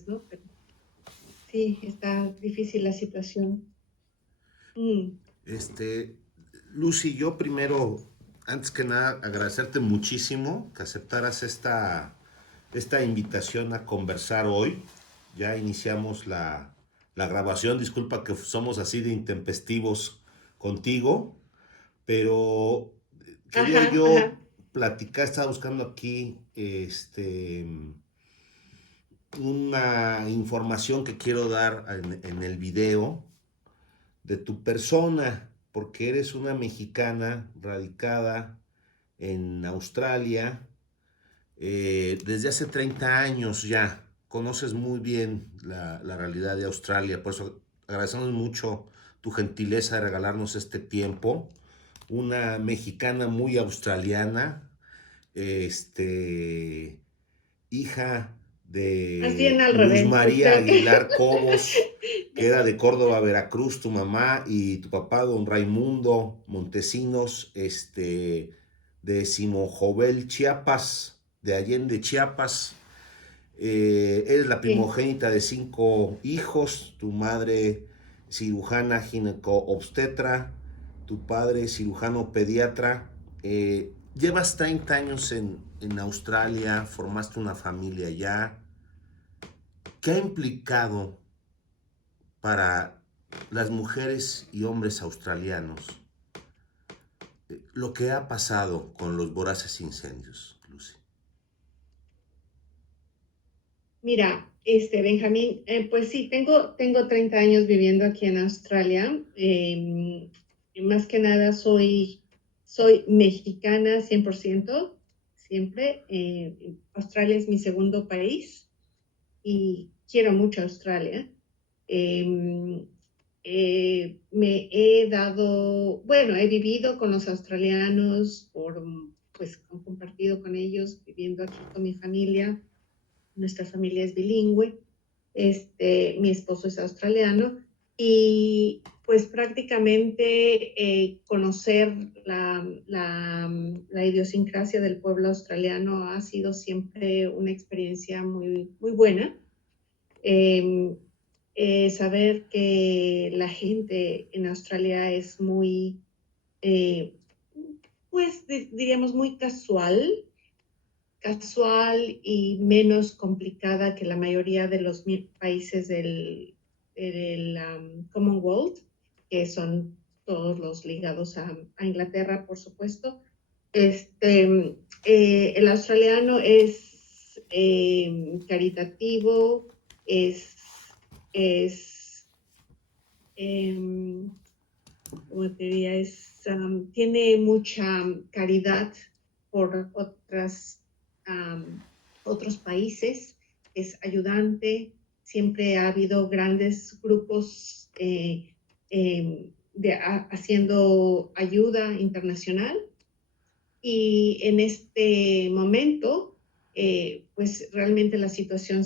países, ¿no? Pero sí, está difícil la situación. Mm. Este, Lucy, yo primero, antes que nada, agradecerte muchísimo que aceptaras esta invitación a conversar hoy. Ya iniciamos la grabación, disculpa que somos así de intempestivos contigo, pero quería Ajá, ajá. yo platicar, estaba buscando aquí una información que quiero dar en el video de tu persona, porque eres una mexicana radicada en Australia desde hace 30 años ya. Conoces muy bien la realidad de Australia, por eso agradecemos mucho tu gentileza de regalarnos este tiempo. Una mexicana muy australiana, este, hija Más bien de al Luz revés, yo María creo que Aguilar Cobos, que era de Córdoba, Veracruz, tu mamá, y tu papá, don Raimundo Montesinos, de Simojovel, Chiapas, de Allende, Chiapas. Eres la sí. primogénita de 5 hijos, tu madre cirujana gineco-obstetra, tu padre cirujano pediatra. Llevas 30 años en Australia, formaste una familia allá. ¿Qué ha implicado para las mujeres y hombres australianos lo que ha pasado con los voraces incendios, Lucy? Mira, Benjamín, pues sí, tengo 30 años viviendo aquí en Australia. Más que nada soy mexicana 100%, siempre. Australia es mi segundo país y quiero mucho Australia. Eh, bueno, he vivido con los australianos, pues he compartido con ellos, viviendo aquí con mi familia. Nuestra familia es bilingüe. Mi esposo es australiano y pues prácticamente conocer la idiosincrasia del pueblo australiano ha sido siempre una experiencia muy, muy buena. Eh, Saber que la gente en Australia es muy, eh, pues diríamos, muy casual y menos complicada que la mayoría de los países del Commonwealth, que son todos los ligados a Inglaterra, por supuesto. El australiano es caritativo, es eh, como te diría, tiene mucha caridad por otros países, es ayudante, siempre ha habido grandes grupos haciendo ayuda internacional y en este momento, pues realmente la situación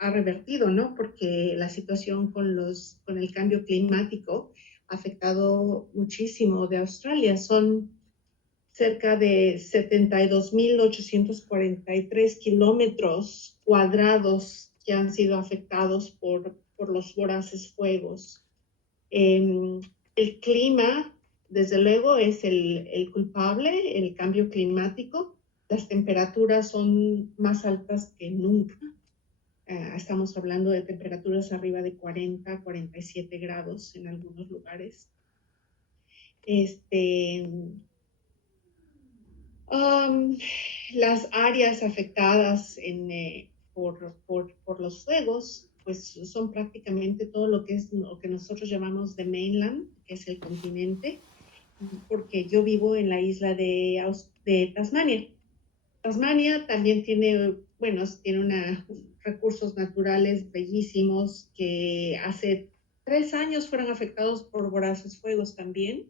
ha revertido, ¿no? Porque la situación con el cambio climático ha afectado muchísimo de Australia. Son cerca de 72.843 kilómetros cuadrados que han sido afectados por los voraces fuegos. El clima, desde luego, es el culpable, el cambio climático. Las temperaturas son más altas que nunca. Estamos hablando de temperaturas arriba de 40, 47 grados en algunos lugares. Este, um, las áreas afectadas por los fuegos, pues son prácticamente todo lo que es lo que nosotros llamamos the mainland, que es el continente, porque yo vivo en la isla de Tasmania. Tasmania también tiene, bueno, tiene recursos naturales bellísimos que hace 3 años fueron afectados por voraces fuegos también.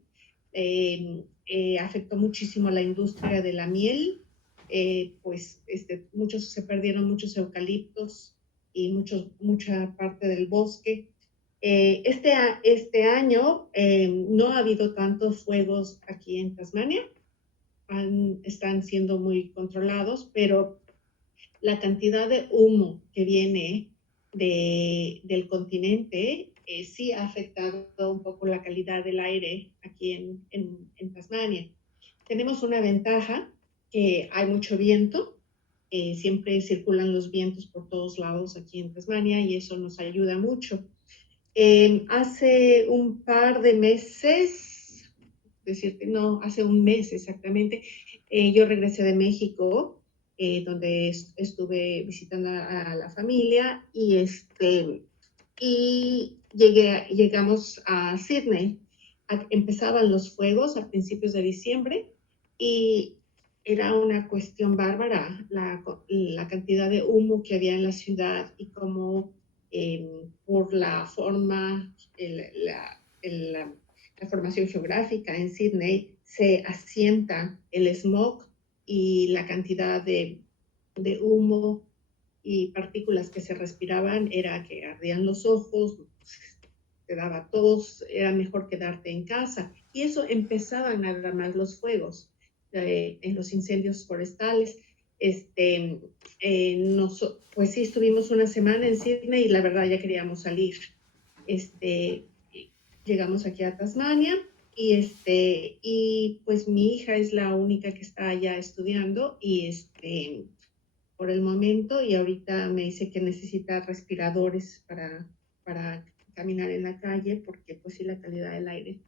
Afectó muchísimo a la industria de la miel, pues se perdieron muchos eucaliptos y mucha parte del bosque. Este año no ha habido tantos fuegos aquí en Tasmania, están siendo muy controlados, pero la cantidad de humo que viene del continente sí ha afectado un poco la calidad del aire aquí en Tasmania. Tenemos una ventaja, que hay mucho viento, siempre circulan los vientos por todos lados aquí en Tasmania y eso nos ayuda mucho. Hace un par de meses, decirte, no, hace un mes exactamente, yo regresé de México, donde estuve visitando a la familia y llegamos a Sydney. Empezaban los fuegos a principios de diciembre y era una cuestión bárbara la cantidad de humo que había en la ciudad y cómo por la forma, la formación geográfica en Sydney se asienta el smog y la cantidad de humo y partículas que se respiraban era que ardían los ojos, te daba tos, era mejor quedarte en casa. Y eso empezaban nada más los fuegos en los incendios forestales. Pues sí, estuvimos una semana en Sydney y la verdad ya queríamos salir. Este, Llegamos aquí a Tasmania y pues mi hija es la única que está allá estudiando por el momento y ahorita me dice que necesita respiradores para caminar en la calle porque pues sí la calidad del aire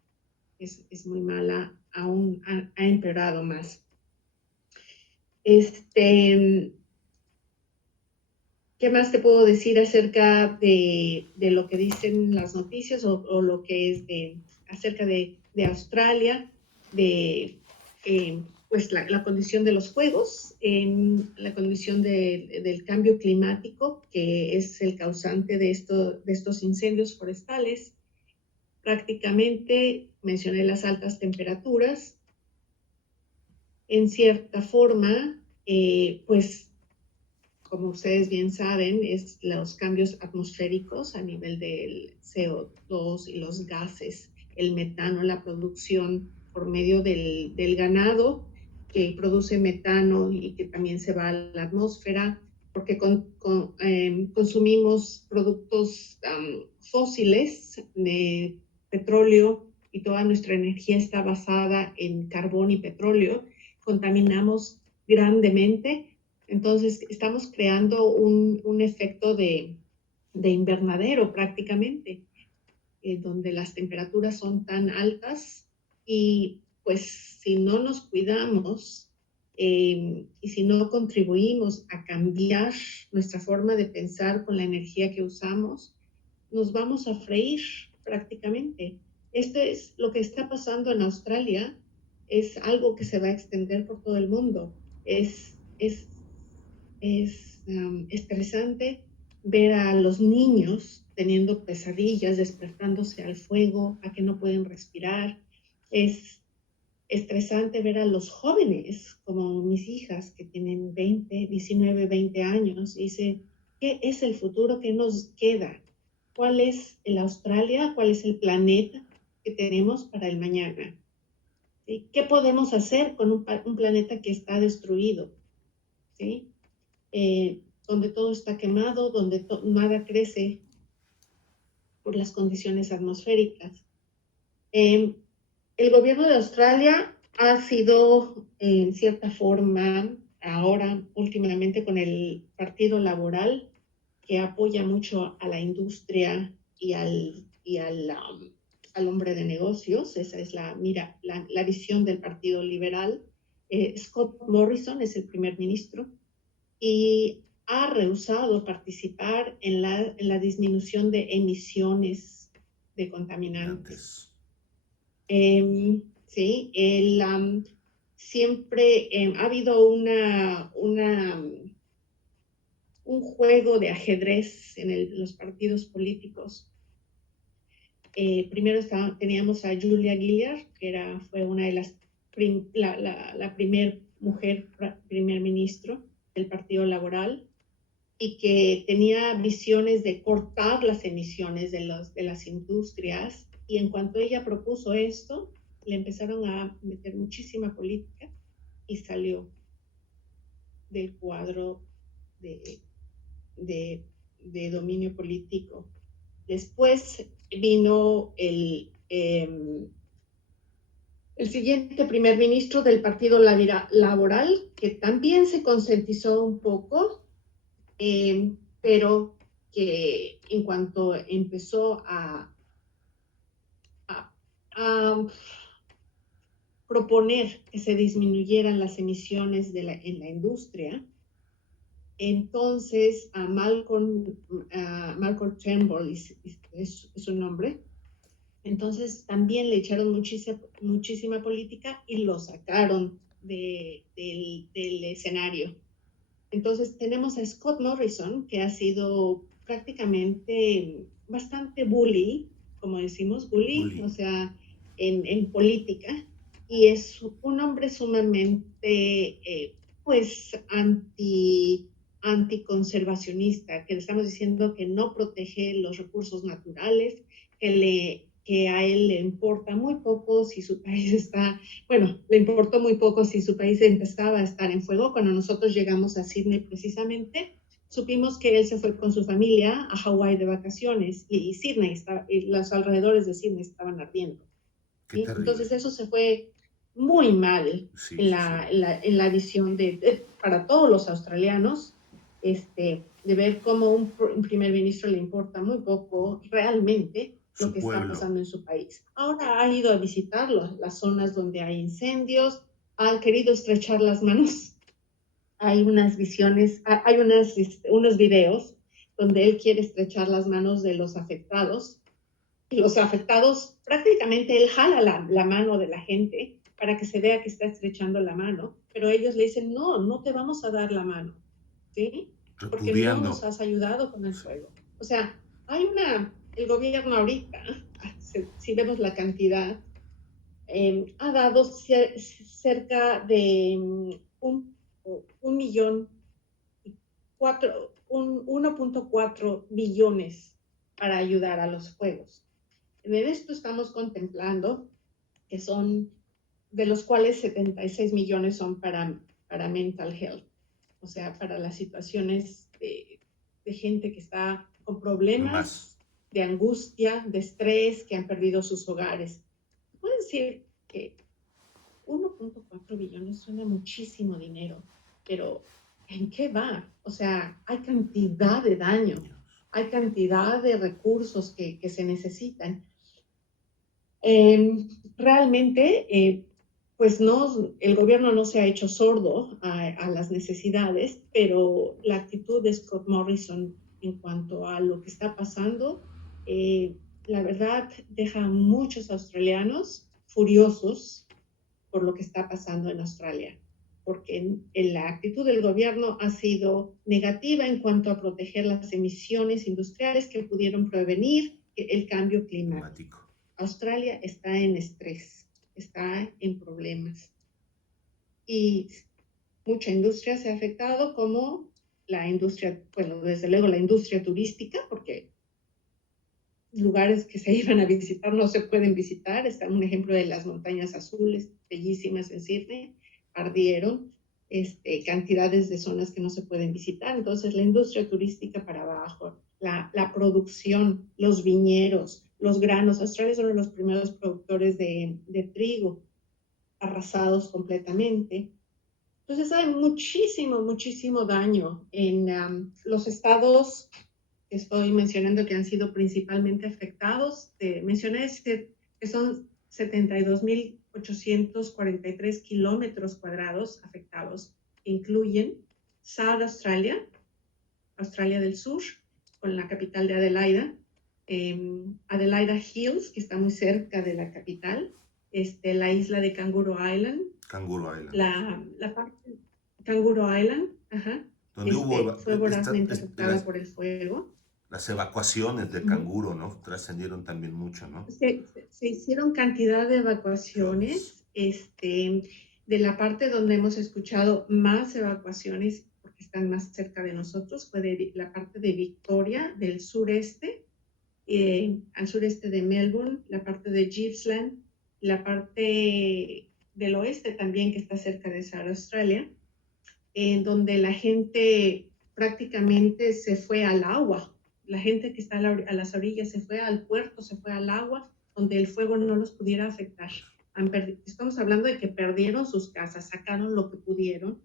es muy mala, aún ha empeorado más. ¿Qué más te puedo decir acerca de lo que dicen las noticias o lo que es acerca de Australia, pues la condición de los fuegos, la condición del cambio climático, que es el causante de estos incendios forestales? Prácticamente mencioné las altas temperaturas. En cierta forma, pues como ustedes bien saben, es los cambios atmosféricos a nivel del CO2 y los gases, el metano, la producción por medio del ganado que produce metano y que también se va a la atmósfera, porque consumimos productos fósiles de petróleo y toda nuestra energía está basada en carbón y petróleo, contaminamos grandemente. Entonces, estamos creando un efecto de invernadero prácticamente, donde las temperaturas son tan altas y pues si no nos cuidamos y si no contribuimos a cambiar nuestra forma de pensar con la energía que usamos, nos vamos a freír prácticamente. Esto es lo que está pasando en Australia, es algo que se va a extender por todo el mundo. Es estresante ver a los niños teniendo pesadillas, despertándose al fuego, a que no pueden respirar. Es estresante ver a los jóvenes, como mis hijas, que tienen 20, 19, 20 años, y dice, ¿qué es el futuro que nos queda? ¿Cuál es el Australia? ¿Cuál es el planeta que tenemos para el mañana? ¿Sí? ¿Qué podemos hacer con un planeta que está destruido? ¿Sí? Donde todo está quemado, donde nada crece por las condiciones atmosféricas. El gobierno de Australia ha sido, en cierta forma, ahora últimamente con el Partido Laboral, que apoya mucho a la industria al hombre de negocios. Esa es la visión del Partido Liberal. Scott Morrison es el primer ministro y ha rehusado participar en la disminución de emisiones de contaminantes. Sí, siempre ha habido un juego de ajedrez en los partidos políticos. Primero teníamos a Julia Gillard, que fue una de la primer mujer primer ministro del Partido Laboral y que tenía visiones de cortar las emisiones de las industrias. Y en cuanto ella propuso esto, le empezaron a meter muchísima política y salió del cuadro de, de, de dominio político. Después vino el siguiente primer ministro del Partido Laboral, que también se concientizó un poco, pero que en cuanto empezó a proponer que se disminuyeran las emisiones en la industria, entonces a Malcolm Turnbull es su nombre. Entonces también le echaron muchísima política y lo sacaron del escenario. Entonces tenemos a Scott Morrison, que ha sido prácticamente bastante bully, como decimos, bully. O sea, en política, y es un hombre sumamente, pues, anticonservacionista, que le estamos diciendo que no protege los recursos naturales, que a él le importa muy poco si su país está, bueno, le importó muy poco si su país empezaba a estar en fuego. Cuando nosotros llegamos a Sydney precisamente, supimos que él se fue con su familia a Hawái de vacaciones y los alrededores de Sydney estaban ardiendo. ¿Sí? Entonces eso se fue muy mal en la visión para todos los australianos, de ver cómo un primer ministro le importa muy poco realmente lo que está pasando en su país. Ahora ha ido a visitar las zonas donde hay incendios, ha querido estrechar las manos. Hay unas visiones, hay unos videos donde él quiere estrechar las manos de los afectados. Y los afectados, prácticamente él jala la mano de la gente para que se vea que está estrechando la mano, pero ellos le dicen, no te vamos a dar la mano, ¿sí? Porque no nos has ayudado con el fuego. O sea, el gobierno ahorita, si vemos la cantidad, ha dado cerca de 1.4 billones para ayudar a los fuegos. En esto estamos contemplando que son, de los cuales 76 millones son para mental health, o sea, para las situaciones de gente que está con problemas de angustia, de estrés, que han perdido sus hogares. Puedo decir que 1.4 billones suena muchísimo dinero, pero ¿en qué va? O sea, hay cantidad de daño, hay cantidad de recursos que se necesitan. Realmente, pues el gobierno no se ha hecho sordo a las necesidades, pero la actitud de Scott Morrison en cuanto a lo que está pasando, la verdad deja a muchos australianos furiosos por lo que está pasando en Australia, porque la actitud del gobierno ha sido negativa en cuanto a proteger las emisiones industriales que pudieron prevenir el cambio climático. Australia está en estrés, está en problemas. Y mucha industria se ha afectado, como la industria, bueno, desde luego la industria turística, porque lugares que se iban a visitar no se pueden visitar. Está un ejemplo de las montañas azules, bellísimas en Sydney, ardieron, cantidades de zonas que no se pueden visitar. Entonces la industria turística para abajo, la producción, los viñeros, los granos. Australia es uno de los primeros productores de trigo, arrasados completamente. Entonces hay muchísimo daño en los estados que estoy mencionando que han sido principalmente afectados. Mencioné que son 72.843 kilómetros cuadrados afectados, que incluyen South Australia, Australia del Sur, con la capital de Adelaida, Adelaida Hills, que está muy cerca de la capital, la isla de Kangaroo Island. La parte Kangaroo Island, ajá, fue vorazmente afectada por el fuego. Las evacuaciones de canguro, ¿no? Trascendieron también mucho, ¿no? Se hicieron cantidad de evacuaciones. De la parte donde hemos escuchado más evacuaciones, porque están más cerca de nosotros, fue de la parte de Victoria, del sureste, al sureste de Melbourne, la parte de Gippsland, la parte del oeste también, que está cerca de South Australia, en donde la gente prácticamente se fue al agua. La gente que está a las orillas se fue al puerto, se fue al agua, donde el fuego no los pudiera afectar. Estamos hablando de que perdieron sus casas, sacaron lo que pudieron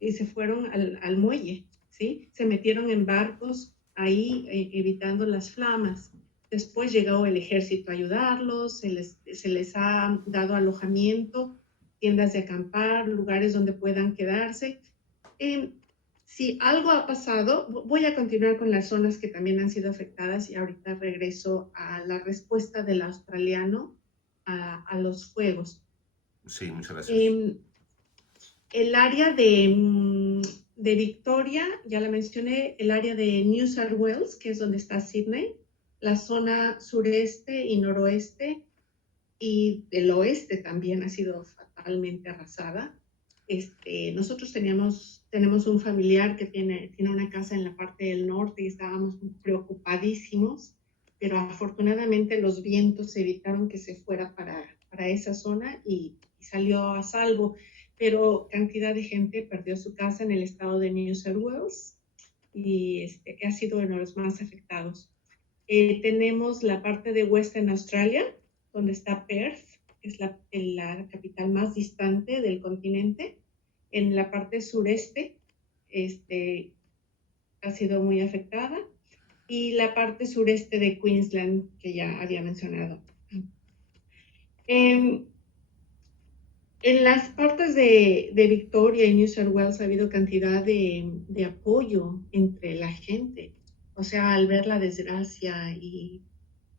y se fueron al muelle, ¿sí? Se metieron en barcos ahí evitando las flamas. Después llegó el ejército a ayudarlos, se les ha dado alojamiento, tiendas de acampar, lugares donde puedan quedarse. Si algo ha pasado, voy a continuar con las zonas que también han sido afectadas y ahorita regreso a la respuesta del australiano a los fuegos. Sí, muchas gracias. El área de Victoria, ya la mencioné, el área de New South Wales, que es donde está Sydney, la zona sureste y noroeste y el oeste también ha sido fatalmente arrasada. Nosotros tenemos un familiar que tiene una casa en la parte del norte y estábamos preocupadísimos, pero afortunadamente los vientos evitaron que se fuera para esa zona y salió a salvo. Pero cantidad de gente perdió su casa en el estado de New South Wales y ha sido uno de los más afectados. Tenemos la parte de Western Australia, donde está Perth, que es la capital más distante del continente. En la parte sureste ha sido muy afectada. Y la parte sureste de Queensland, que ya había mencionado. En las partes de Victoria y New South Wales ha habido cantidad de apoyo entre la gente. O sea, al ver la desgracia y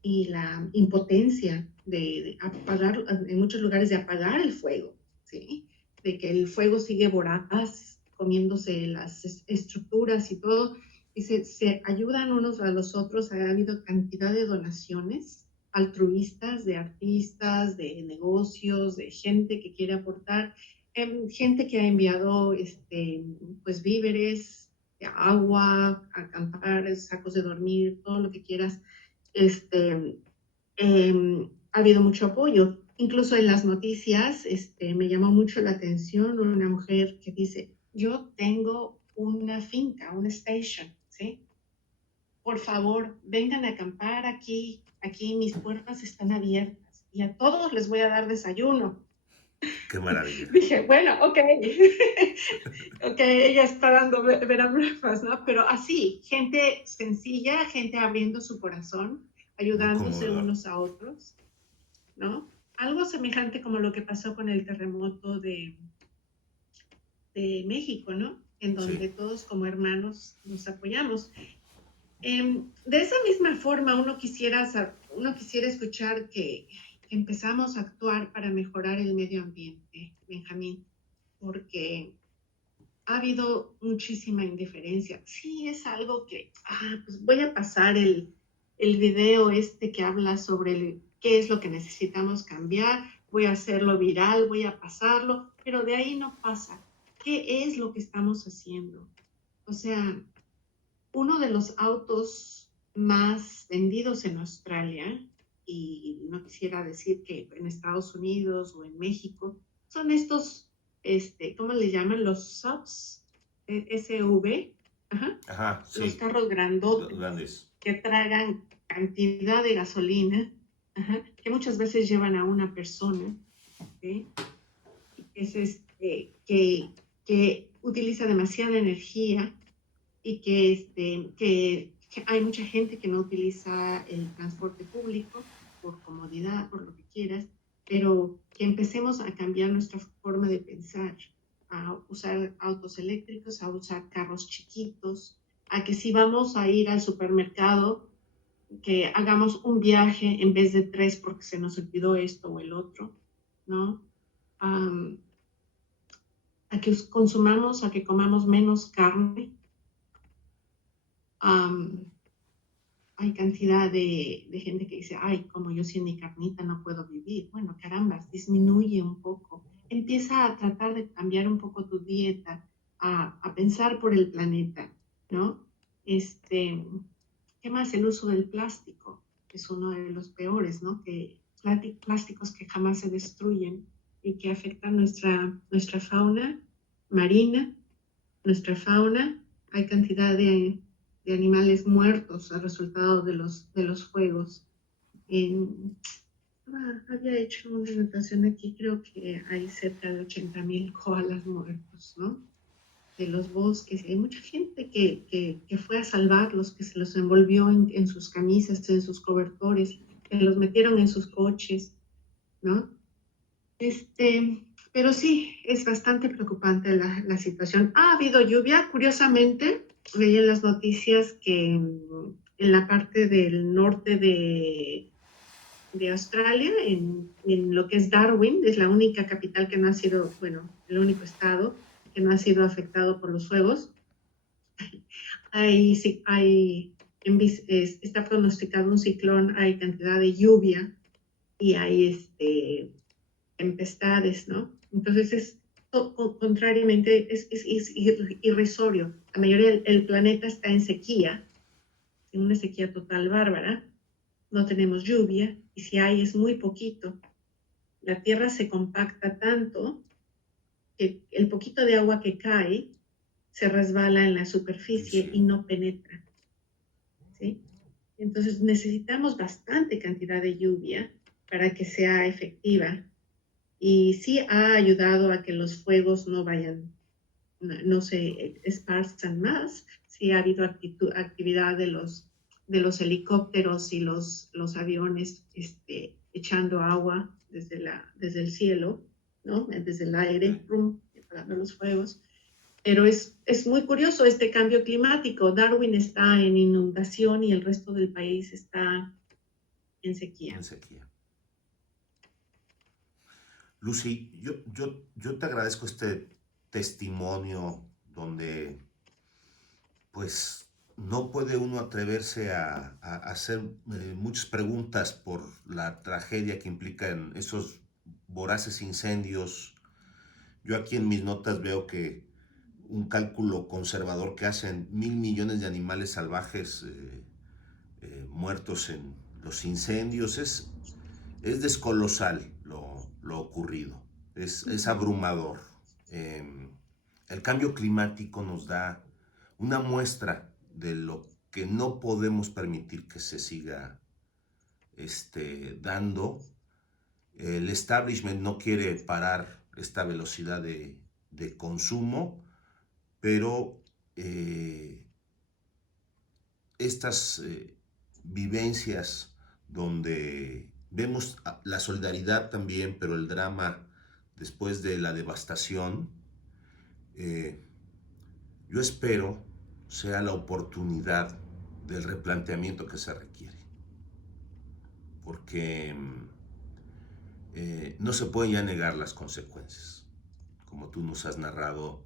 la impotencia de apagar, en muchos lugares de apagar el fuego, ¿sí? De que el fuego sigue voraz, comiéndose las estructuras y todo, y se ayudan unos a los otros. Ha habido cantidad de donaciones altruistas, de artistas, de negocios, de gente que quiere aportar, gente que ha enviado pues víveres, agua, acampar, sacos de dormir, todo lo que quieras. Ha habido mucho apoyo. Incluso en las noticias me llamó mucho la atención una mujer que dice, yo tengo una finca, una station, ¿sí? Por favor, vengan a acampar aquí, mis puertas están abiertas y a todos les voy a dar desayuno. Qué maravilla. Dije, bueno, ok, ella está dando bed and breakfast, ¿no? Pero así, gente sencilla, gente abriendo su corazón, ayudándose unos a otros, ¿no? Algo semejante como lo que pasó con el terremoto de México, ¿no? En donde todos como hermanos nos apoyamos. De esa misma forma, uno quisiera escuchar que empezamos a actuar para mejorar el medio ambiente, Benjamín, porque ha habido muchísima indiferencia. Sí, es algo que, pues voy a pasar el video que habla sobre qué es lo que necesitamos cambiar, voy a hacerlo viral, voy a pasarlo, pero de ahí no pasa. ¿Qué es lo que estamos haciendo? O sea, uno de los autos más vendidos en Australia, y no quisiera decir que en Estados Unidos o en México, son estos, ¿cómo le llaman? Los SUVs, SUV, Sí. Los carros grandotes que tragan cantidad de gasolina, que muchas veces llevan a una persona, ¿sí? Es que utiliza demasiada energía y que hay mucha gente que no utiliza el transporte público por comodidad, por lo que quieras, pero que empecemos a cambiar nuestra forma de pensar, a usar autos eléctricos, a usar carros chiquitos, a que si vamos a ir al supermercado, que hagamos un viaje en vez de 3 porque se nos olvidó esto o el otro, ¿no? A que consumamos, a que comamos menos carne. Hay cantidad de gente que dice, ay, como yo sin mi carnita no puedo vivir. Bueno, caramba, disminuye un poco. Empieza a tratar de cambiar un poco tu dieta, a pensar por el planeta, ¿no? ¿Qué más? El uso del plástico es uno de los peores, ¿no? Que plásticos que jamás se destruyen y que afectan nuestra fauna marina, nuestra fauna hay cantidad de animales muertos al resultado de los fuegos. Había hecho una anotación aquí, creo que hay cerca de 80,000 koalas muertos, ¿no? De los bosques. Hay mucha gente que fue a salvarlos, que se los envolvió en sus camisas, en sus cobertores, que los metieron en sus coches, ¿no? Pero sí, es bastante preocupante la situación. Ha habido lluvia, curiosamente, veía en las noticias que en la parte del norte de Australia, en lo que es Darwin, es la única capital que no ha sido, bueno, el único estado que no ha sido afectado por los fuegos. Sí, está pronosticado un ciclón, hay cantidad de lluvia y hay tempestades, ¿no? Entonces contrariamente, es irrisorio. La mayoría del planeta está en sequía, en una sequía total bárbara. No tenemos lluvia y si hay es muy poquito. La tierra se compacta tanto que el poquito de agua que cae se resbala en la superficie y no penetra, ¿sí? Entonces necesitamos bastante cantidad de lluvia para que sea efectiva y sí ha ayudado a que los fuegos no se esparzan más. Sí ha habido actividad de los helicópteros y los aviones echando agua desde el cielo, ¿no? Desde el aire, parando los fuegos. Pero es muy curioso este cambio climático. Darwin está en inundación y el resto del país está en sequía. En sequía. Lucy, yo te agradezco este testimonio donde pues no puede uno atreverse a hacer muchas preguntas por la tragedia que implican esos voraces incendios. Yo aquí en mis notas veo que un cálculo conservador que hacen 1,000,000,000 de animales salvajes muertos en los incendios es descolosal lo ocurrido, es abrumador. El cambio climático nos da una muestra de lo que no podemos permitir que se siga dando. El establishment no quiere parar esta velocidad de consumo, pero estas vivencias donde vemos la solidaridad también, pero el drama después de la devastación, yo espero sea la oportunidad del replanteamiento que se requiere. Porque no se pueden ya negar las consecuencias, como tú nos has narrado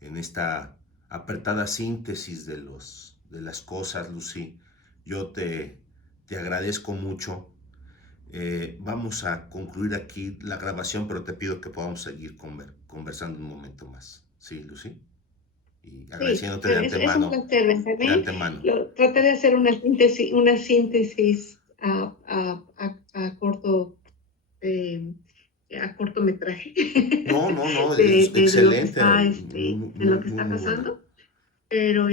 en esta apretada síntesis de las cosas, Lucy. Yo te agradezco mucho. Vamos a concluir aquí la grabación, pero te pido que podamos seguir conversando un momento más. ¿Sí, Lucy? Y Sí, agradeciéndote es un placer, de Benjamín. antemano. Traté de hacer una síntesis a cortometraje No, es de lo que excelente, está, muy, de lo muy, que muy, está muy buena. pasando. Pero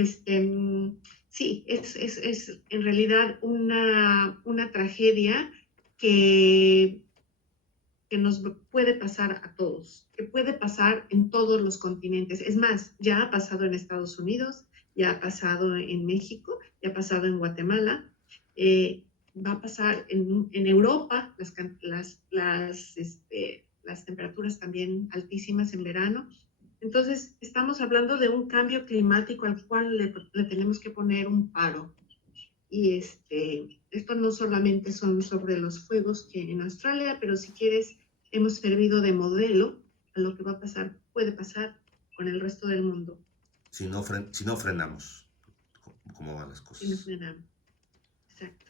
sí, es en realidad una tragedia que nos puede pasar a todos, que puede pasar en todos los continentes. Es más, ya ha pasado en Estados Unidos, ya ha pasado en México, ya ha pasado en Guatemala, va a pasar en Europa, las temperaturas también altísimas en verano. Entonces, estamos hablando de un cambio climático al cual le tenemos que poner un paro. Y esto no solamente son sobre los fuegos que en Australia, pero si quieres, hemos servido de modelo a lo que puede pasar con el resto del mundo. Si no frenamos, ¿cómo van las Si no cosas? frenamos. Exacto.